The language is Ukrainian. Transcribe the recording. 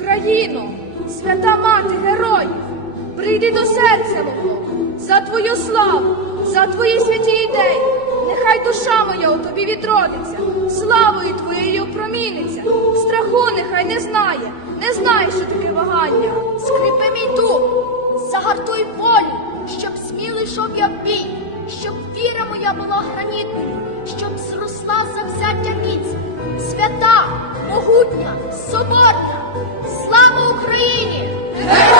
Україно, свята мати героїв, прийди до серця мого, за твою славу, за твої святі ідеї. Нехай душа моя у тобі відродиться, славою твоєю проміниться, страху нехай не знає, що таке вагання. Скріпи мій дух, загартуй волю, щоб сміло йшов я в бій, щоб віра моя була гранітною, щоб зросла завзяття міць, свята, могутня, соборна. Слава Україні! Героям